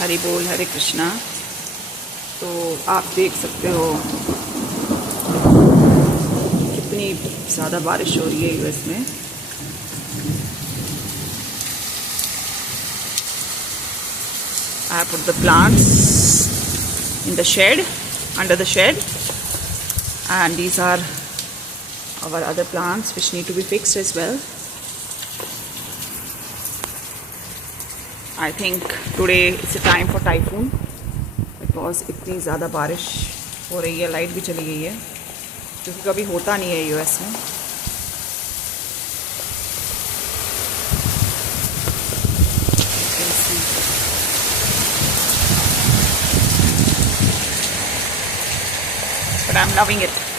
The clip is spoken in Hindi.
हरि बोल, हरे कृष्णा। तो आप देख सकते हो कितनी ज़्यादा बारिश हो रही है यूएस में। I put the plants in the shed, under the shed, and these are our other plants which need to be fixed as well. I think today is a time for typhoon because इतनी ज़्यादा बारिश हो रही है, लाइट भी चली गई है, क्योंकि कभी होता नहीं है यूएस में। But I'm loving it.